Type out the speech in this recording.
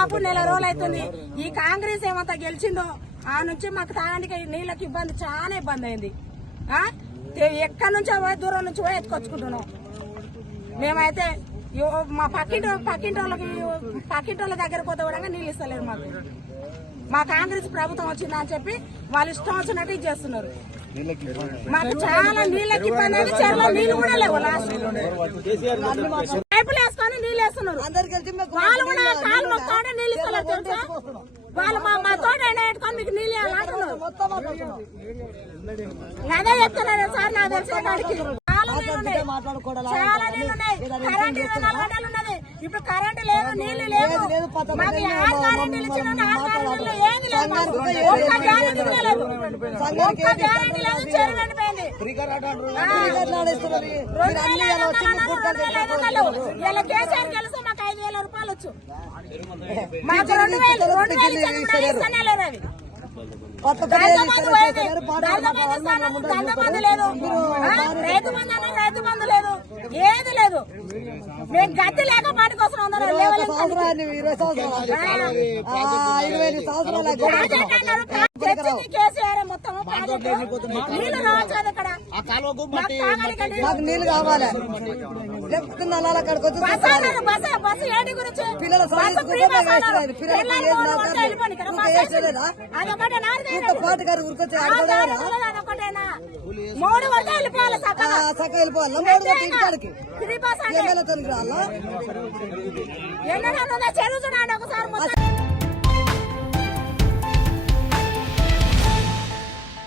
దాదాపు నెల రోజులు అవుతుంది. ఈ కాంగ్రెస్ ఏమంతా గెలిచిందో ఆ నుంచి మాకు తాగడానికి నీళ్ళకి ఇబ్బంది, చాలా ఇబ్బంది అయింది. ఎక్కడి నుంచో దూరం నుంచి పోయి ఎత్తుకొచ్చుకుంటున్నాం. మేమైతే మా పక్కింటోళ్ళ దగ్గర పోతే కూడా నీళ్ళు ఇస్తలేరు మాకు. మా కాంగ్రెస్ ప్రభుత్వం వచ్చిందని చెప్పి వాళ్ళు ఇష్టం వచ్చినట్టు ఇది చేస్తున్నారు. మాకు చాలా నీళ్ళకి ఇబ్బంది అయితే చెరువులో నీళ్ళు కూడా లేవు. పైపులు వేసుకొని నీళ్ళు వేస్తున్నారు. వాళ్ళు కూడా కాలు మొత్తం నీళ్ళు ఇస్తలేరు తెలుసా. వాళ్ళు మా తోట పెట్టుకొని మీకు నీళ్ళు ఇవ్వాలంటున్నారు. అదే చెప్తున్నారు సార్. నాకు తెలిసిన కాడికి చాలా నీళ్ళు ఉన్నాయి, చాలా నీళ్ళు ఉన్నాయి. కరెంట్ 24 గంటలు ఉన్నది. ఇప్పుడు కరెంట్ లేదు, నీళ్లు లేవు. మాకు 6 గ్యారెంటీలు ఇచ్చిన 6 గ్యారెంటీలు ఏది లేదు. ఒక్క గ్యారెంటీ లేదు, ఒక్క గ్యారెంటీ లేదు. చెరువు ఎండిపోయింది. 2,500 ఇలా కేసీఆర్ గెలిస్తే మాకు 5,000 రూపాయలు వచ్చు. మాకు 2,000 ఇస్తనే లేదు. అవి దండబంధు లేదు, రైతు బంధు అన్న రైతు బంధు లేదు, ఏది లేదు. మేము గట్టి లేక పాటికి వస్తున్నాం. కేసీఆర్ మొత్తం నీళ్లు రావచ్చు కదా. ఇక్కడ మాకు నీళ్లు కావాలి. బస్సు ఏంటి గురించి పాటగారు ఊరికొచ్చి అదొకటేనా 3 వరకు వెళ్ళిపోవాలి. చక్క వెళ్ళిపోవాలి. 3 ఇంటికాడికి ఎమ్మెల్యేతో రాలా. చెరువు చూడండి ఒకసారి.